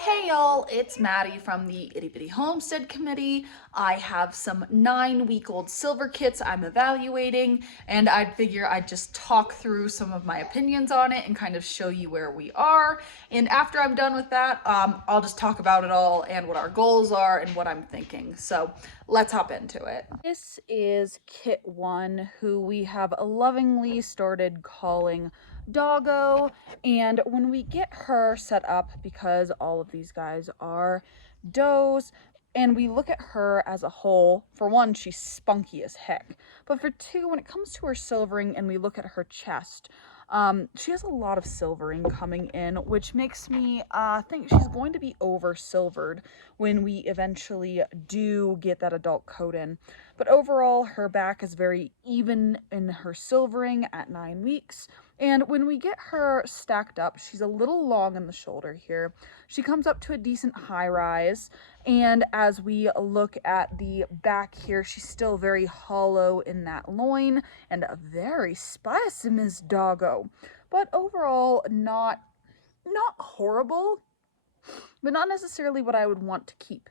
Hey y'all, it's Maddie from the Itty Bitty Homestead Committee. I have some 9-week-old silver kits I'm evaluating, and I'd figure I'd just talk through some of my opinions on it and kind of show you where we are. And after I'm done with that, I'll just talk about it all and what our goals are and what I'm thinking. So let's hop into it. This is Kit 1, who we have lovingly started calling Doggo, and when we get her set up, because all of these guys are does, and we look at her as a whole, for one, she's spunky as heck, but for two, when it comes to her silvering and we look at her chest, she has a lot of silvering coming in, which makes me think she's going to be over silvered when we eventually do get that adult coat in. But overall, her back is very even in her silvering at 9 weeks. And when we get her stacked up, she's a little long in the shoulder here. She comes up to a decent high rise. And as we look at the back here, she's still very hollow in that loin and a very spicy Miss Doggo. But overall, not horrible, but not necessarily what I would want to keep.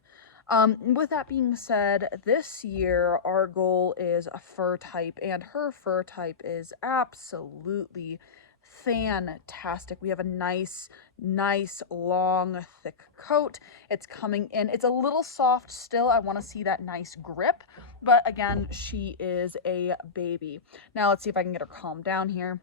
With that being said, this year our goal is a fur type, and her fur type is absolutely fantastic. We have a nice, long, thick coat. It's coming in. It's a little soft still. I want to see that nice grip, but again, she is a baby. Now let's see if I can get her calmed down here.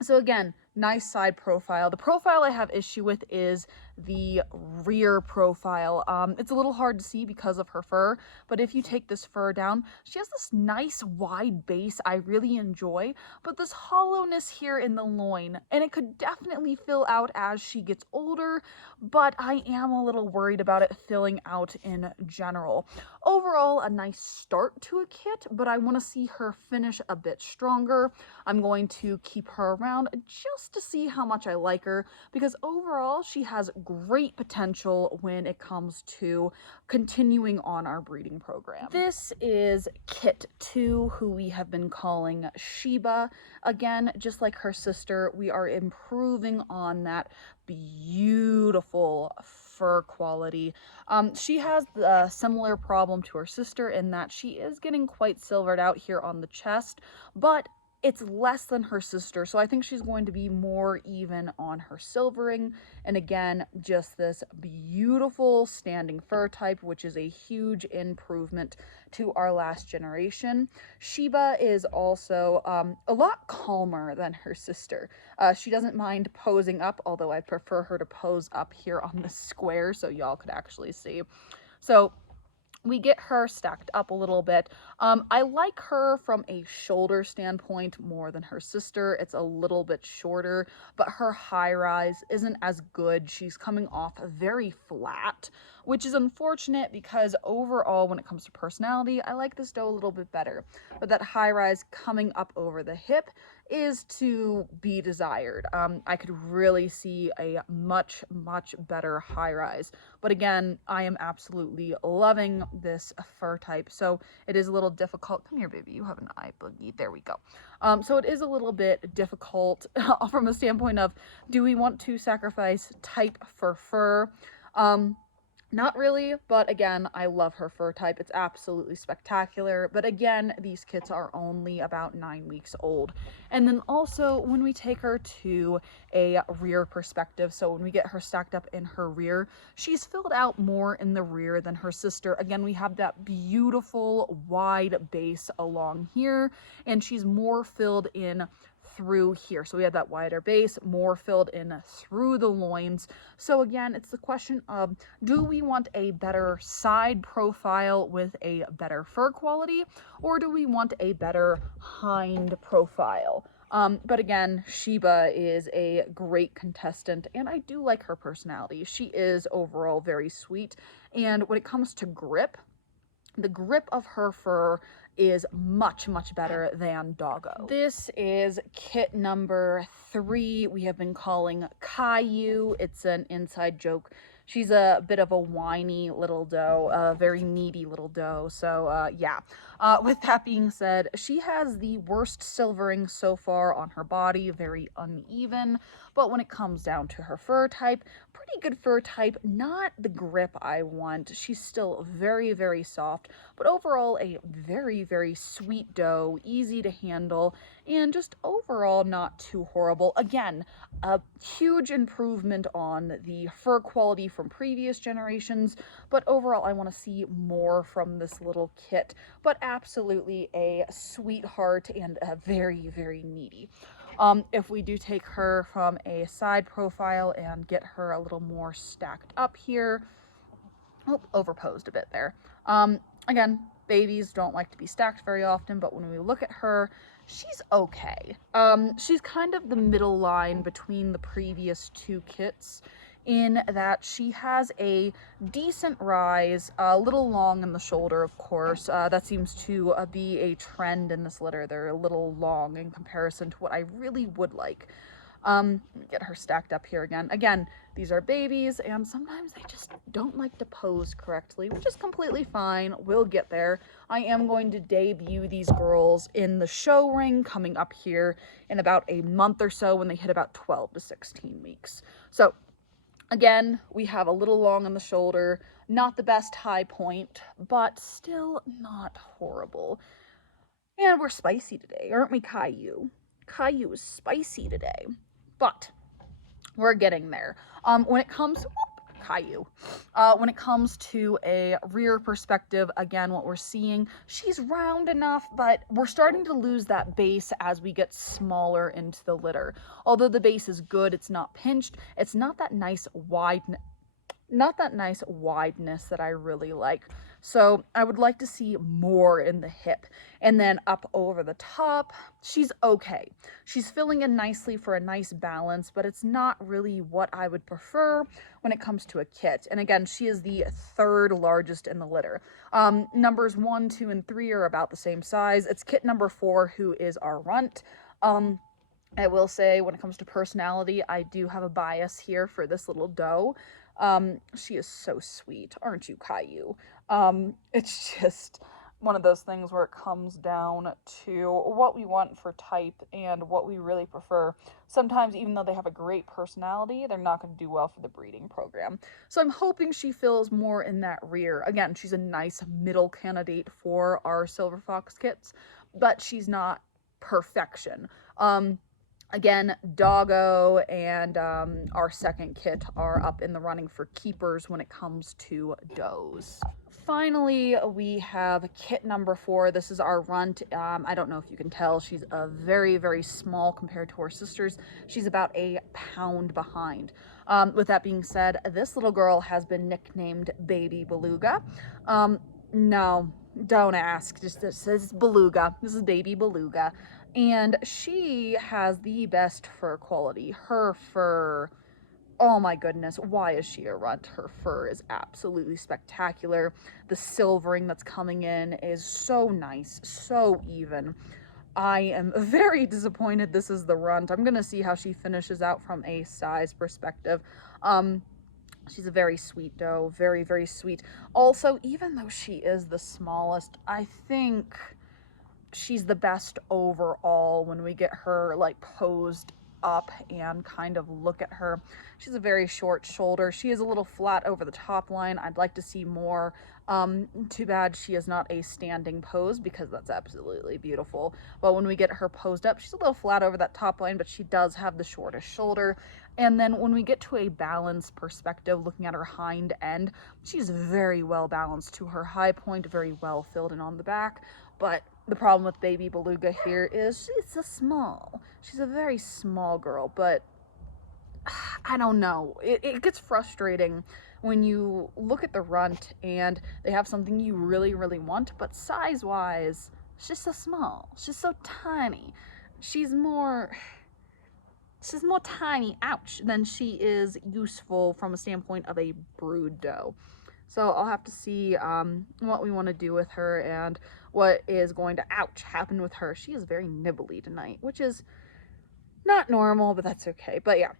So again, nice side profile. The profile I have issue with is the rear profile. It's a little hard to see because of her fur, but if you take this fur down, she has this nice wide base I really enjoy, but this hollowness here in the loin, and it could definitely fill out as she gets older, but I am a little worried about it filling out in general. Overall, a nice start to a kit, but I want to see her finish a bit stronger. I'm going to keep her around just to see how much I like her, because overall she has great potential when it comes to continuing on our breeding program. This is Kit 2, who we have been calling Sheba. Again, just like her sister, we are improving on that beautiful fur quality. She has a similar problem to her sister in that she is getting quite silvered out here on the chest, but it's less than her sister, so I think she's going to be more even on her silvering. And again, just this beautiful standing fur type, which is a huge improvement to our last generation. Sheba is also a lot calmer than her sister. She doesn't mind posing up, although I prefer her to pose up here on the square so y'all could actually see. So we get her stacked up a little bit. I like her from a shoulder standpoint more than her sister. It's a little bit shorter, but her high rise isn't as good. She's coming off very flat, which is unfortunate because overall, when it comes to personality, I like this doe a little bit better. But that high rise coming up over the hip is to be desired. I could really see a much better high rise. But again, I am absolutely loving this fur type. So it is a little difficult. Come here, baby. You have an eye boogie. There we go. So it is a little bit difficult from a standpoint of, do we want to sacrifice type for fur? Not really, but again, I love her fur type. It's absolutely spectacular. But again, these kits are only about 9 weeks old. And then also when we take her to a rear perspective, so when we get her stacked up in her rear, she's filled out more in the rear than her sister. Again, we have that beautiful wide base along here, and she's more filled in through here. So we have that wider base, more filled in through the loins. So again, it's the question of, do we want a better side profile with a better fur quality, or do we want a better hind profile? But again, Sheba is a great contestant, and I do like her personality. She is overall very sweet, and when it comes to grip, the grip of her fur is much better than Doggo. This is kit number 3. We have been calling Caillou. It's an inside joke. She's a bit of a whiny little doe, a very needy little doe. So yeah, with that being said, she has the worst silvering so far on her body, very uneven, but when it comes down to her fur type, pretty good fur type, not the grip I want. She's still very, very soft, but overall a very, very sweet doe, easy to handle, and just overall not too horrible. Again, a huge improvement on the fur quality from previous generations, but overall I want to see more from this little kit. But absolutely a sweetheart and a very, very needy. If we do take her from a side profile and get her a little more stacked up here, oh, overposed a bit there. Again, babies don't like to be stacked very often, but when we look at her, she's okay. She's kind of the middle line between the previous two kits in that she has a decent rise, a little long in the shoulder, of course. That seems to be a trend in this litter. They're a little long in comparison to what I really would like. Let me get her stacked up here again. Again, these are babies, and sometimes they just don't like to pose correctly, which is completely fine. We'll get there. I am going to debut these girls in the show ring coming up here in about a month or so when they hit about 12 to 16 weeks. So, again, we have a little long on the shoulder, not the best high point, but still not horrible. And we're spicy today, aren't we, Caillou? Caillou is spicy today, but we're getting there. When it comes when it comes to a rear perspective, again, what we're seeing, she's round enough, but we're starting to lose that base as we get smaller into the litter. Although the base is good, it's not pinched, it's not that nice wideness that I really like. So I would like to see more in the hip. And then up over the top, she's okay. She's filling in nicely for a nice balance, but it's not really what I would prefer when it comes to a kit. And again, she is the third largest in the litter. Numbers 1, 2, and 3 are about the same size. It's kit number 4 who is our runt. I will say, when it comes to personality, I do have a bias here for this little doe. She is so sweet, aren't you, Caillou? It's just one of those things where it comes down to what we want for type and what we really prefer. Sometimes, even though they have a great personality, they're not going to do well for the breeding program. So I'm hoping she fills more in that rear. Again, she's a nice middle candidate for our Silver Fox kits, but she's not perfection. Again, Doggo and our second kit are up in the running for keepers when it comes to does. Finally, we have kit number 4. This is our runt. I don't know if you can tell, she's a very, very small compared to her sisters. She's about a pound behind. With that being said, this little girl has been nicknamed Baby Beluga. No, don't ask. Just this is Beluga. This is Baby Beluga. And she has the best fur quality. Her fur, oh my goodness, why is she a runt? Her fur is absolutely spectacular. The silvering that's coming in is so nice, so even. I am very disappointed this is the runt. I'm gonna see how she finishes out from a size perspective. She's a very sweet doe, very, very sweet. Also, even though she is the smallest, I think she's the best overall when we get her like posed up and kind of look at her. She's a very short shoulder. She is a little flat over the top line. I'd like to see more. Too bad she is not a standing pose because that's absolutely beautiful. But when we get her posed up, she's a little flat over that top line, but she does have the shortest shoulder. And then when we get to a balance perspective, looking at her hind end, she's very well balanced to her high point, very well filled in on the back. But the problem with Baby Beluga here is she's a very small girl, but I don't know. It gets frustrating when you look at the runt and they have something you really, really want, but size-wise, she's so small. She's so tiny. She's more tiny, ouch, than she is useful from a standpoint of a brood doe. So I'll have to see what we want to do with her and what is going to, happen with her. She is very nibbly tonight, which is not normal, but that's okay. But yeah,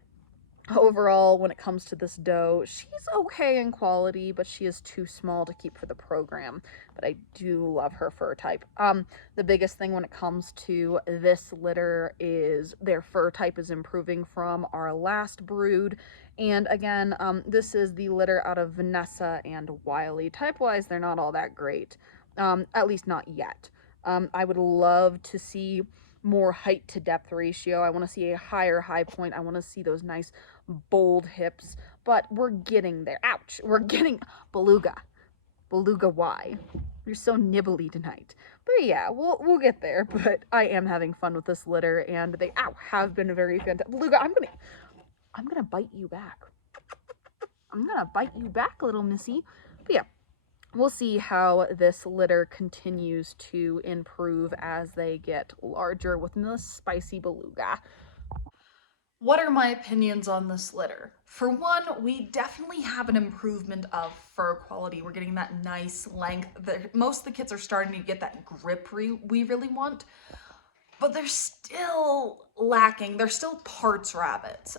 Overall, when it comes to this doe, she's okay in quality, but she is too small to keep for the program. But I do love her fur type. The biggest thing when it comes to this litter is their fur type is improving from our last brood. And again, this is the litter out of Vanessa and Wiley. Type-wise, they're not all that great, at least not yet. I would love to see more height to depth ratio. I want to see a higher high point. I want to see those nice bold hips, but we're getting there. Ouch. We're getting Beluga. Beluga Y. You're so nibbly tonight. But yeah, we'll get there. But I am having fun with this litter, and they have been very fantastic. Beluga, I'm gonna bite you back. I'm gonna bite you back, little missy. But yeah, we'll see how this litter continues to improve as they get larger with the spicy Beluga. What are my opinions on this litter? For one, we definitely have an improvement of fur quality. We're getting that nice length. Most of the kits are starting to get that grip we really want, but they're still lacking. They're still parts rabbits.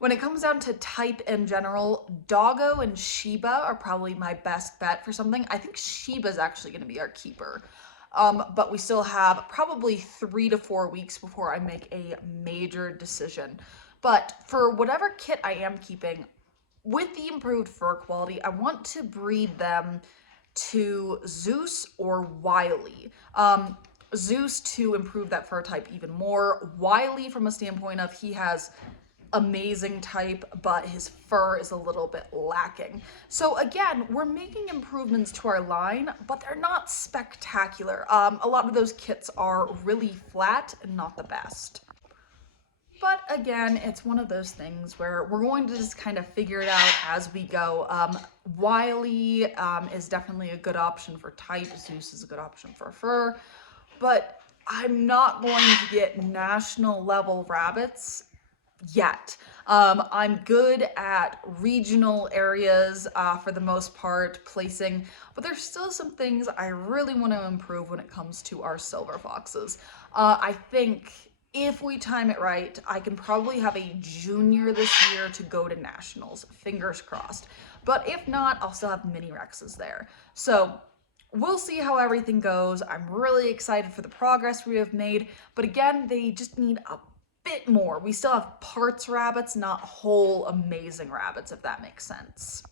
When it comes down to type in general, Doggo and Shiba are probably my best bet for something. I think Shiba is actually going to be our keeper. But we still have probably 3 to 4 weeks before I make a major decision. But for whatever kit I am keeping, with the improved fur quality, I want to breed them to Zeus or Wiley. Zeus to improve that fur type even more. Wiley from a standpoint of he has amazing type, but his fur is a little bit lacking. So again, we're making improvements to our line, but they're not spectacular. A lot of those kits are really flat and not the best. But again, it's one of those things where we're going to just kind of figure it out as we go. Wiley is definitely a good option for type. Zeus is a good option for fur. But I'm not going to get national level rabbits yet. I'm good at regional areas for the most part, placing, but there's still some things I really want to improve when it comes to our silver foxes. I think if we time it right, I can probably have a junior this year to go to nationals, fingers crossed. But if not, I'll still have mini Rexes there. So we'll see how everything goes. I'm really excited for the progress we have made, but again, they just need a bit more. We still have parts rabbits, not whole amazing rabbits, if that makes sense.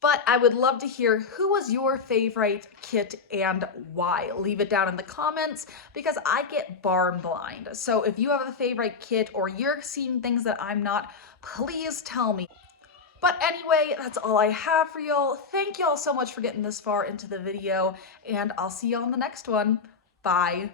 But I would love to hear who was your favorite kit and why. Leave it down in the comments because I get barn blind. So if you have a favorite kit or you're seeing things that I'm not, please tell me. But anyway, that's all I have for y'all. Thank y'all so much for getting this far into the video, and I'll see y'all in the next one. Bye.